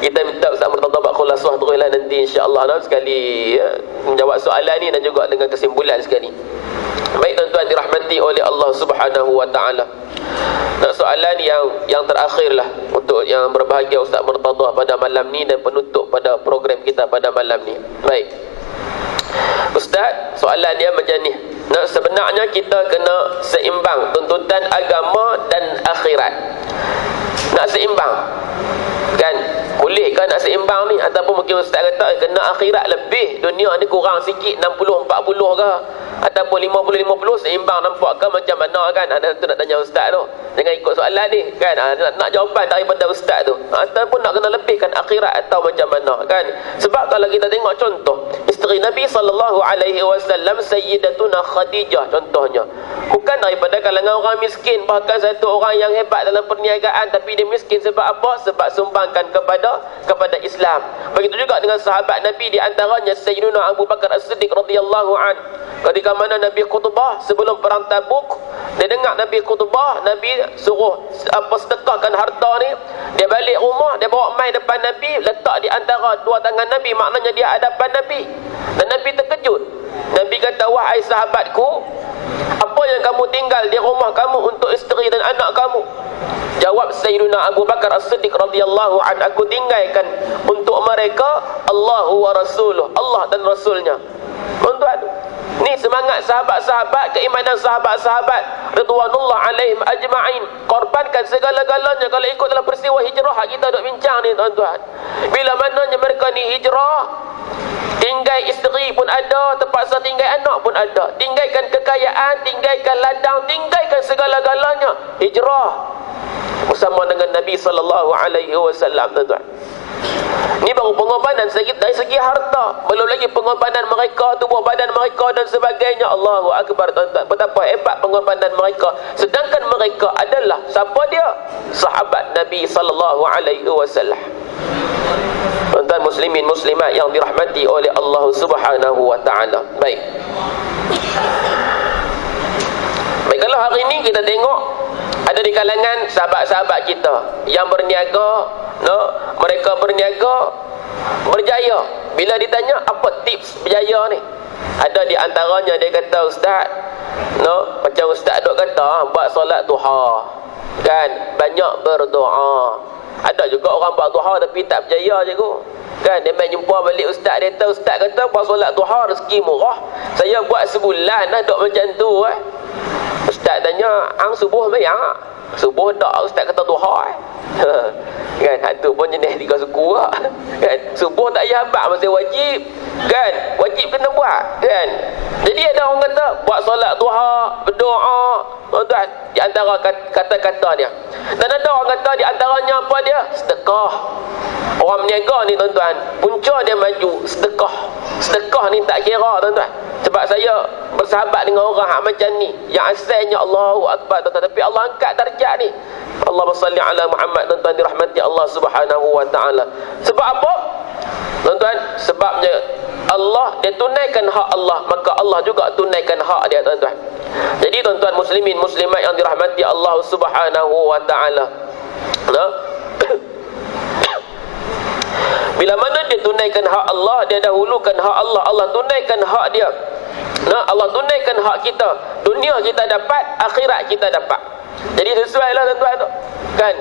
kita minta Ustaz Murtada buat khulasah teruslah nanti insya-Allah sekali menjawab soalan ni dan juga dengan kesimpulan sekali. Baik tuan-tuan dirahmati oleh Allah Subhanahu wa taala. Nah, soalan yang terakhir lah untuk yang berbahagia Ustaz Murtada pada malam ni dan penutup pada program kita pada malam ni. Baik. Ustaz, soalan dia macam ni. Nah, sebenarnya kita kena seimbang tuntutan agama dan akhirat. Nak seimbang. Kan? Boleh ke nak seimbang ni? Ataupun mungkin Ustaz kata kena akhirat lebih, dunia ni kurang sikit 60-40 ke? Ataupun 50-50 seimbang, nampak ke macam mana kan? Itu nak tanya Ustaz tu. Jangan ikut soalan ni kan, nak jawapan daripada Ustaz tu. Ataupun nak kena lebihkan akhirat atau macam mana kan? Sebab kalau kita tengok contoh isteri Nabi SAW, Sayyidatuna Khadijah contohnya, bukan daripada kalangan orang miskin, bahkan satu orang yang hebat dalam perniagaan, tapi dia miskin sebab apa? Sebab sumbangkan kepada Islam. Begitu juga dengan sahabat Nabi, di antaranya Sayyidina Abu Bakar As-Siddiq radhiyallahu an. Ketika mana Nabi khutbah sebelum perang Tabuk, dia dengar Nabi khutbah, Nabi suruh sedekahkan harta ni, dia balik rumah, dia bawa mai depan Nabi, letak di antara dua tangan Nabi, maknanya dia hadapan Nabi. Dan Nabi terkejut. Nabi kata, wahai sahabatku, apa yang kamu tinggal di rumah kamu untuk isteri dan anak kamu? Jawab Sayyidina Abu Bakar As-Siddiq radhiyallahu an, aku tinggalkan untuk mereka Allahu wa Rasuluh, Allah dan Rasulnya. Tuan-tuan, ni semangat sahabat-sahabat, keimanan sahabat-sahabat ridwanullah alaihim ajma'in, korbankan segala-galanya. Kalau ikut dalam peristiwa hijrah kita duk bincang ni tuan-tuan, bila mananya mereka ni hijrah, tinggal isteri pun ada, terpaksa tinggal anak pun ada, tinggalkan kekayaan, tinggalkan ladang, tinggalkan segala-galanya, hijrah bersama dengan Nabi SAW, tuan-tuan. Ni baru pengorbanan dari segi harta, belum lagi pengorbanan mereka, tubuh badan mereka dan sebagainya. Allahu Akbar, tuan-tuan. Betapa hebat pengorbanan mereka. Sedangkan mereka adalah siapa dia? Sahabat Nabi SAW. Tuan-tuan muslimin muslimat yang dirahmati oleh Allah Subhanahu wa taala. Baik. Baik, kalau hari ini kita tengok ada di kalangan sahabat-sahabat kita yang berniaga, mereka berniaga berjaya. Bila ditanya apa tips berjaya ni, ada di antaranya dia kata, Ustaz, macam Ustaz duk kata, buat solat duha kan, banyak berdoa. Ada juga orang buat duha tapi tak berjaya je ko. Kan, dia main jumpa balik Ustaz, dia kata, Ustaz kata buat solat duha rezeki murah. Saya buat sebulan dah duk macam tu Ustaz tanya, hang subuh mayang? Subuh tak, Ustaz kata duha kan, itu pun jenis tiga suku kan. Subuh tak payah habaq, masih wajib kan, wajib kena buat kan. Jadi ada orang kata buat solat duha, berdoa, tuan-tuan, di antara kata-kata dia. Dan ada orang kata di antaranya apa dia? Sedekah. Orang berniaga ni tuan-tuan, punca dia maju sedekah. Sedekah ni tak kira tuan-tuan. Sebab saya bersahabat dengan orang macam ni, yang asalnya Allahu Akbar tuan-tuan, tapi Allah angkat darjat ni. Allahumma salli ala Muhammad, tuan-tuan dirahmati Allah Subhanahu wa taala. Sebab apa? Tuan-tuan, sebabnya Allah, dia tunaikan hak Allah, maka Allah juga tunaikan hak dia tuan-tuan. Jadi tuan-tuan muslimin muslimat yang dirahmati Allah Subhanahu wa taala, bila mana dia tunaikan hak Allah, dia dahulukan hak Allah, Allah tunaikan hak dia. Allah tunaikan hak kita. Dunia kita dapat, akhirat kita dapat. Jadi sesuailah tuan-tuan tu. Kan?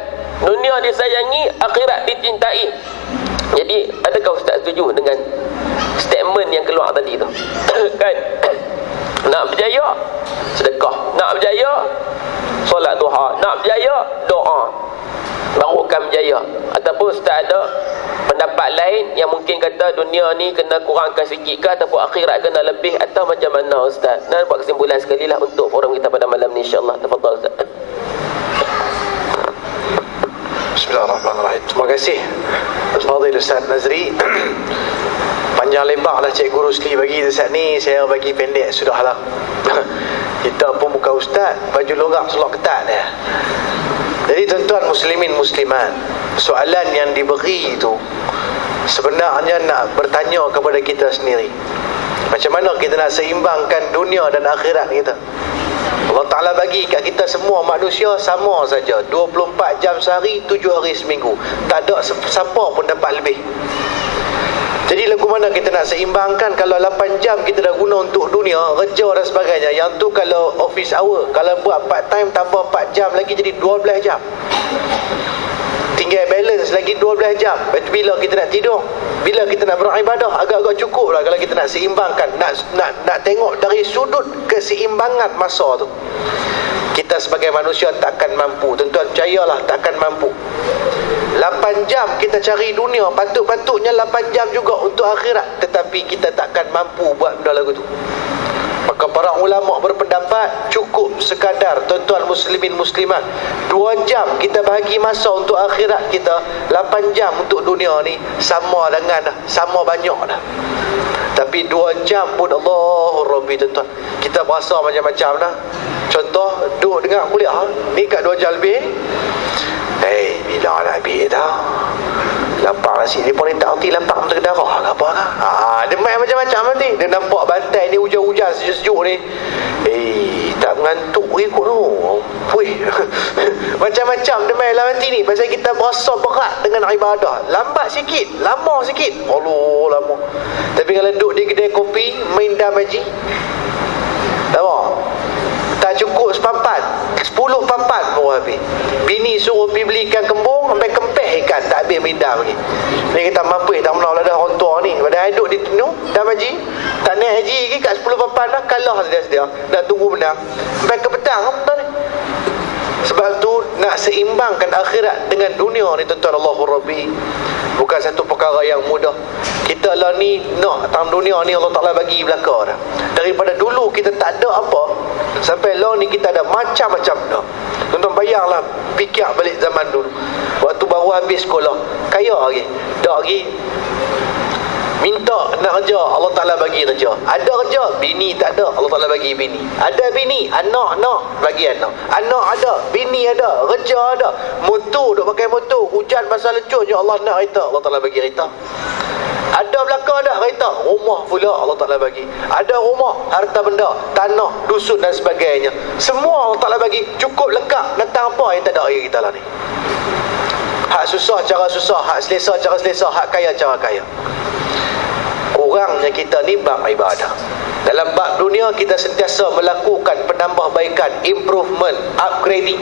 Dunia disayangi, akhirat dicintai. Jadi adakah Ustaz setuju dengan statement yang keluar tadi tu? Kan? Nak berjaya, sedekah. Nak berjaya, solat duha. Nak berjaya, doa. Baru akan berjaya. Ataupun Ustaz ada pendapat lain yang mungkin kata dunia ni kena kurangkan sikit ke, ataupun akhirat kena lebih, atau macam mana Ustaz? Dan buat kesimpulan sekali lah untuk forum kita pada malam ni, insyaAllah. Tafadhal Ustaz. Bismillahirrahmanirrahim. Terima kasih Fadil Ustaz Nazri. Panjang lebar lah Cikgu Rusli bagi Ustaz ni, saya bagi pendek sudahlah. Kita pun bukan Ustaz, baju lorap selok ketat dia. Jadi tuan-tuan muslimin muslimat, soalan yang diberi itu sebenarnya nak bertanya kepada kita sendiri, macam mana kita nak seimbangkan dunia dan akhirat kita. Allah Ta'ala bagi kat kita semua manusia sama saja, 24 jam sehari, 7 hari seminggu. Tak ada siapa pun dapat lebih. Jadi lagu mana kita nak seimbangkan? Kalau 8 jam kita dah guna untuk dunia, kerja dan sebagainya, yang tu kalau office hour, kalau buat part time tambah 4 jam lagi jadi 12 jam. Tinggal balance lagi 12 jam. Bila kita nak tidur, bila kita nak beribadah, agak-agak cukup lah kalau kita nak seimbangkan. Nak tengok dari sudut keseimbangan masa tu. Kita sebagai manusia takkan mampu. Tuan-tuan percayalah, takkan mampu. 8 jam kita cari dunia, patut-patutnya 8 jam juga untuk akhirat, tetapi kita takkan mampu buat benda lagu tu. Maka para ulama berpendapat cukup sekadar tuan-tuan muslimin muslimat 2 jam kita bahagi masa untuk akhirat kita, 8 jam untuk dunia ni sama dengan dah, sama banyak dah. Tapi 2 jam pun Allahur Rabbi tuan-tuan, kita berasa macam-macam dah. Contoh duduk dengar kuliah ni kat 2 jam lebih. Bila nak habis dah? Lapar nasi ni pun ni tak erti lapar macam darah ke apa ke? Dia main macam-macam nanti. Dia nampak bantai ni hujan-hujan sejuk-sejuk ni. Tak mengantuk ikut tu. Macam-macam dia main lah nanti ni. Pasal kita berasa berat dengan ibadah. Lambat sikit, lama sikit. Allah, lama. Tapi kalau duduk di kedai kopi, main dam haji, lama. Tak cukup sepapan, 10 papan baru habis. Bini suruh pergi beli ikan kembung, sampai kempeh ikan, tak habis minda lagi. Ni kita mampu tak menang lah dah orang tua ni. Padahal duduk di tenu dah haji, tak naik haji lagi kat 10 papan dah, kalah sedia-sedia. Dah tunggu menang sampai ke petang betul ni. Sebab tu nak seimbangkan akhirat dengan dunia ni tuan-tuan, Allahur Rabbi, bukan satu perkara yang mudah. Kita lah ni nak tang dunia ni Allah Ta'ala bagi belaka dah. Daripada dulu kita tak ada apa, sampai lah ni kita ada macam-macam dah. Tuan-tuan bayanglah, fikir balik zaman dulu, waktu baru habis sekolah, kaya lagi, tak lagi minta nak kerja, Allah Ta'ala bagi kerja. Ada kerja, bini tak ada, Allah Ta'ala bagi bini. Ada bini, anak nak bagi anak. Anak ada, bini ada, kerja ada. Motor, duk pakai motor, hujan pasal lecur je Allah nak kereta, Allah Ta'ala bagi kereta. Ada belaka ada kereta, rumah pula Allah Ta'ala bagi. Ada rumah, harta benda, tanah, dusun dan sebagainya. Semua Allah Ta'ala bagi, cukup lengkap. Datang apa yang tak ada hari kita lah ni? Hak susah cara susah, hak selesa cara selesa, hak kaya cara kaya. Kurangnya kita ni bab ibadah. Dalam bab dunia kita sentiasa melakukan penambahbaikan, improvement, upgrading.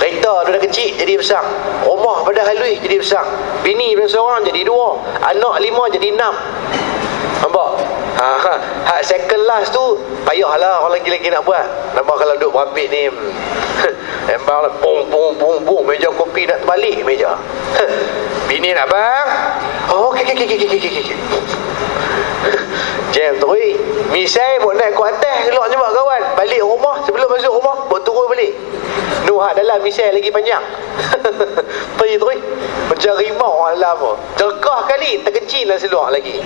Kereta dah kecil jadi besar, rumah pada halus jadi besar, bini pada seorang jadi 2, anak 5 jadi 6. Nampak? Hak second last tu payahlah orang lagi nak buat. Nampak kalau duduk berapik ni embang lah, pung meja kopi nak terbalik meja. Bini nak bang, okey. Jam tu misai buat naik ke atas, keluar jumpa kawan, balik rumah, sebelum masuk rumah buat turun balik. Nuhak dalam misai lagi panjang. Pergi tu macam rimau orang dalam tu. Cerkah kali, terkecil lah seluar lagi.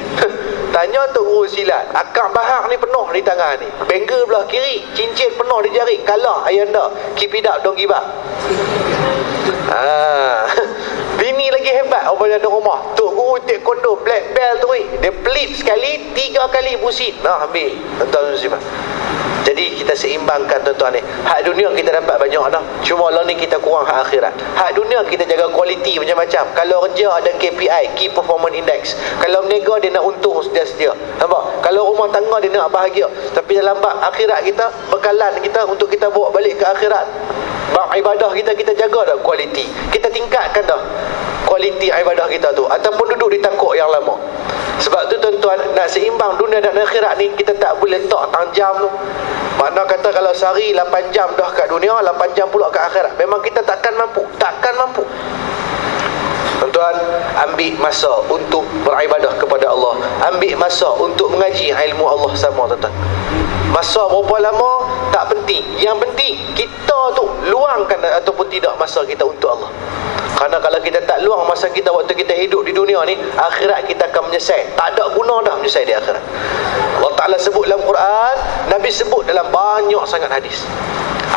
Tanya Tok Guru silat, akak bahak ni penuh di tangan ni, bengkel belah kiri, cincin penuh di jari, kalah ayanda, keep it up, don't give up. Bini lagi hebat apabila ada rumah. Tok Guru taekwondo black belt tu, dia pelit sekali 3 kali busit. Ambil tuan-tuan muslimat. Jadi kita seimbangkan tuan-tuan ni. Hak dunia kita dapat banyak dah, cuma lah ni kita kurang hak akhirat. Hak dunia kita jaga kualiti macam-macam. Kalau kerja ada KPI, Key Performance Index. Kalau berniaga dia nak untung sedia-sedia. Nampak? Kalau rumah tangga dia nak bahagia. Tapi dalam bab akhirat kita, bekalan kita untuk kita bawa balik ke akhirat, bab ibadah kita jaga dah kualiti. Kita tingkatkan dah kualiti ibadah kita tu, ataupun duduk di tangkuk yang lama. Sebab tu tuan-tuan, nak seimbang dunia dan akhirat ni, kita tak boleh letak jam tu. Makna kata kalau sehari 8 jam dah kat dunia, 8 jam pula kat akhirat, memang kita takkan mampu. Tuan-tuan, ambil masa untuk beribadah kepada Allah, ambil masa untuk mengaji ilmu Allah sama tuan-tuan. Masa berapa lama tak penting, yang penting kita tu luangkan ataupun tidak masa kita untuk Allah. Kerana kalau kita tak luang masa kita waktu kita hidup di dunia ni, akhirat kita akan menyesal. Tak ada guna dah menyesal di akhirat. Allah Ta'ala sebut dalam Quran, Nabi sebut dalam banyak sangat hadis.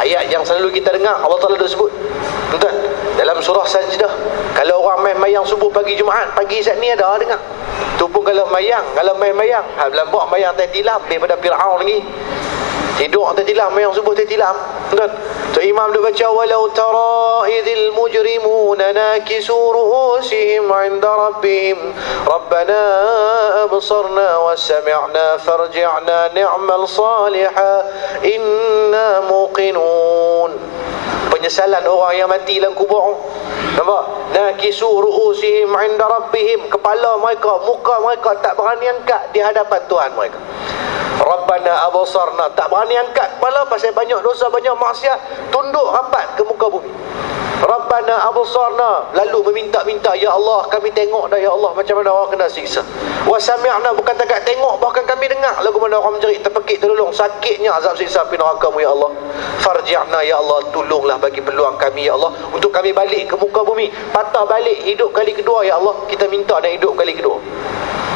Ayat yang selalu kita dengar, Allah Ta'ala dah sebut. Tuan, dalam surah Sajdah, kalau orang main mayang subuh pagi Jumaat, pagi saat ni ada dengar. Tu pun kalau main mayang, dalam buat mayang tak tilap daripada Fir'aun lagi. Tidur tertilam, yang subuh tertilam. Tuan, tu imam dia baca walau tara idil mujrimuna nakisu ru'usihim 'inda rabbihim rabbana absarna wa sami'na farji'na ni'mal salihah inna muqinun. Penyesalan orang yang mati dalam kubur. Nampak? Nakisu ru'usihim 'inda rabbihim, kepala mereka, muka mereka tak berani angkat di hadapan Tuhan mereka. Rabbana absarna, tak berani angkat kepala pasal banyak dosa, banyak maksiat, tunduk rapat ke muka bumi. Rabbana absarna, lalu meminta-minta, ya Allah kami tengok dah ya Allah macam mana orang kena siksa. Wa sami'na, bukan takat tengok, bahkan kami dengar lagu mana orang menjerit, terpekik terlulung, sakitnya azab siksa api neraka-Mu ya Allah. Farji'na ya Allah, tolonglah bagi peluang kami ya Allah untuk kami balik ke muka bumi, patah balik hidup kali kedua ya Allah. Kita minta nak hidup kali kedua.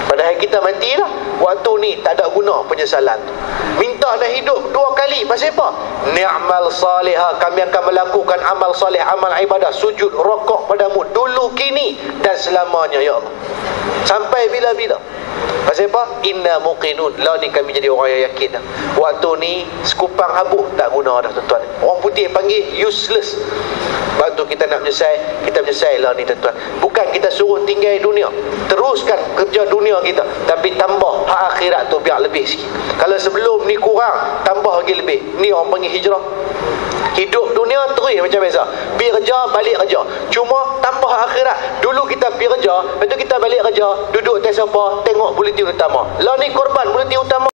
Padahal kita mati dah. Waktu ni tak ada guna penyesalan tu. Minta nak hidup dua kali. Pasal apa? Ni'mal salihah, kami akan melakukan amal salih, amal ibadah, sujud, rokok padamu dulu, kini dan selamanya ya Allah. Sampai bila-bila. Pasal apa? Inna muqinun. Lah ni kami jadi orang yang yakin dah. Waktu ni sekupang habuk tak guna dah tuan-tuan. Orang putih panggil useless. Waktu kita nak menyesal, kita menyesal lah ni tuan-tuan. Bukan kita suruh tinggal dunia, teruskan kerja dunia kita, tapi tambah hak akhirat tu biar lebih sikit. Kalau sebelum ni kurang, tambah lagi lebih. Ni orang panggil hijrah. Hidup dunia terus macam biasa, pergi kerja, balik kerja, cuma tambah akhirat. Dulu kita pergi kerja, lepas tu kita balik kerja, duduk atas sofa, tengok buletin utama. Lah ni korban buletin utama.